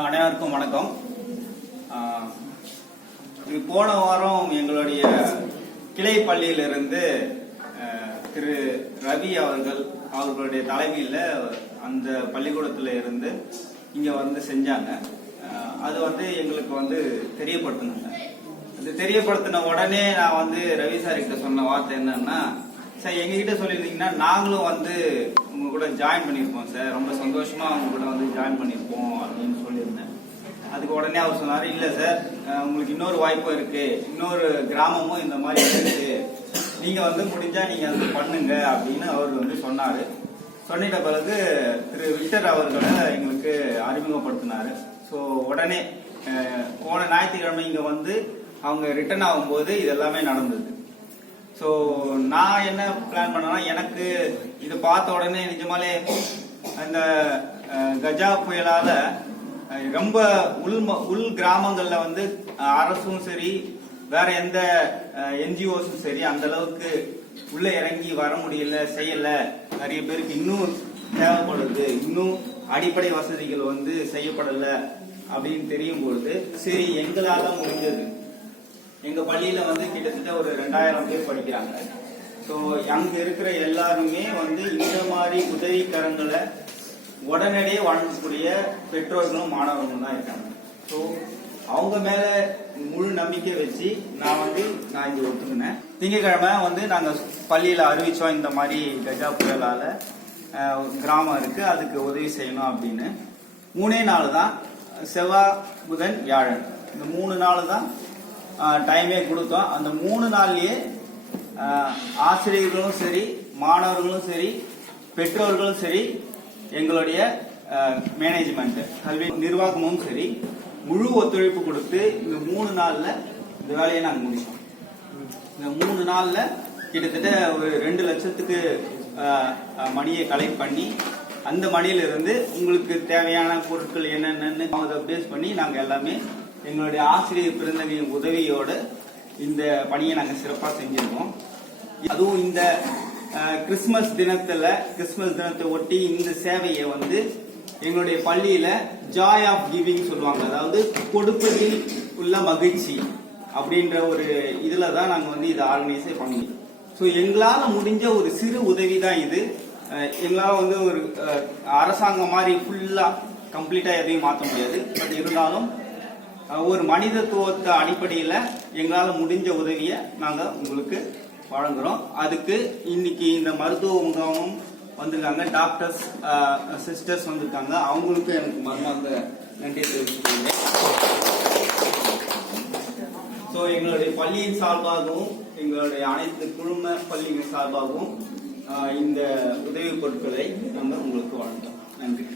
அனைவருக்கும் வணக்கம். போன வாரம் எங்களுடைய கிளை பள்ளியிலிருந்து திரு ரவி அவர்களுடைய தலைமையில் அந்த பள்ளிக்கூடத்தில் இருந்து இங்க செஞ்சாங்க. அது எங்களுக்கு தெரியப்படுத்தினாங்க. அது தெரியப்படுத்தின உடனே நான் ரவி சார் கிட்ட சொன்ன வார்த்தை என்னன்னா, சார் எங்ககிட்ட சொல்லியிருந்தீங்கன்னா நாங்களும் உங்க கூட ஜாயின் பண்ணியிருப்போம் சார், ரொம்ப சந்தோஷமா அவங்க கூட ஜாயின் பண்ணியிருப்போம் அப்படின்னு சொல்லியிருந்தேன். அதுக்கு உடனே அவர் சொன்னாரு, இல்ல சார் உங்களுக்கு இன்னொரு வாய்ப்பும் இருக்கு, இன்னொரு கிராமமும் இந்த மாதிரி இருக்கு, நீங்க முடிஞ்சா நீங்க பண்ணுங்க அப்படின்னு அவர் சொன்னாரு. சொன்னிட்ட பிறகு திரு விக்டர் அவர்களை எங்களுக்கு அறிமுகப்படுத்தினாரு. ஸோ உடனே போன ஞாயிற்றுக்கிழமை இங்க அவங்க ரிட்டர்ன் ஆகும்போது இதெல்லாமே நடந்தது. ஸோ நான் என்ன பிளான் பண்ணேன்னா, எனக்கு இது பார்த்த உடனே நிஜமாலே அந்த கஜா புயலால ரொம்ப உள் கிராமங்கள்ல அரசும் சரி வேற எந்த என்ஜிஓஸும் சரி அந்த அளவுக்கு உள்ள இறங்கி வர முடியல, செய்யல. நிறைய பேருக்கு இன்னும் தேவைப்படுது, இன்னும் அடிப்படை வசதிகள் செய்யப்படல அப்படின்னு தெரியும் பொழுது, சரி எங்களால முடிஞ்சது. எங்க பள்ளியில கிட்டத்தட்ட ஒரு 2000 பேர் படிக்கிறாங்க. ஸோ அங்க இருக்கிற எல்லாருமே இந்த மாதிரி உதவிக்கரங்களை உடனடியே வழங்கக்கூடிய பெற்றோர்களும் மாணவர்களும் தான் இருக்காங்க. ஸோ அவங்க மேல முழு நம்பிக்கை வச்சு நான் இங்க ஒத்துக்கினேன். திங்கக்கிழமை நாங்க பள்ளியில அறிவிச்சோம், இந்த மாதிரி கஜா புயலால கிராமம் இருக்கு, அதுக்கு உதவி செய்யணும் அப்படின்னு. 3 நாள் தான், செவ்வாய் புதன் வியாழன், இந்த 3 நாள் தான் டைமே கொடுத்தோம். அந்த 3 நாள்லயே ஆசிரியர்களும் சரி, மாணவர்களும் சரி, பெற்றோர்களும் சரி, எங்களுடைய மேனேஜ்மெண்ட் கல்வி நிர்வாகமும் சரி முழு ஒத்துழைப்பு கொடுத்து இந்த 3 நாள்ல இந்த வேலையை நாங்கள் முடிச்சோம். இந்த 3 நாள்ல கிட்டத்தட்ட ஒரு 2 லட்சத்துக்கு மணியை கலெக்ட் பண்ணி, அந்த மணியிலிருந்து உங்களுக்கு தேவையான பொருட்கள் என்னென்னு அதை பேஸ் பண்ணி நாங்கள் எல்லாமே எங்களுடைய ஆசிரியர் பிறந்தகையின் உதவியோடு இந்த பணியை நாங்கள் சிறப்பாக செஞ்சிருக்கோம். அதுவும் இந்த கிறிஸ்துமஸ் தினத்தை ஒட்டி இந்த சேவையை எங்களுடைய பள்ளியில ஜாய் ஆஃப் கிவிங் சொல்லுவாங்க, அதாவது கொடுப்பதில் உள்ள மகிழ்ச்சி அப்படின்ற ஒரு இதுல தான் நாங்க இதை ஆர்கனைஸே பண்ணி. ஸோ எங்களால முடிஞ்ச ஒரு சிறு உதவி தான் இது. எங்களால ஒரு அரசாங்கம் மாதிரி ஃபுல்லா கம்ப்ளீட்டா எதையும் மாற்ற முடியாது. பட் இருந்தாலும் ஒரு மனிதத்துவத்தை அடிப்படையில் எங்களால முடிஞ்ச உதவியை நாங்க உங்களுக்கு வழங்குறோம். அதுக்கு இன்னைக்கு இந்த மருத்துவ முகாமும் வந்திருக்காங்க, டாக்டர்ஸ் சிஸ்டர்ஸ் வந்திருக்காங்க, அவங்களுக்கு எனக்கு மனமார்ந்த நன்றி தெரிவிச்சுக்கிறேன். ஸோ எங்களுடைய பள்ளியின் சார்பாகவும் எங்களுடைய அனைத்து குழும பள்ளிகள் சார்பாகவும் இந்த உதவி பொருட்களை நாங்கள் உங்களுக்கு வழங்குறோம். நன்றி.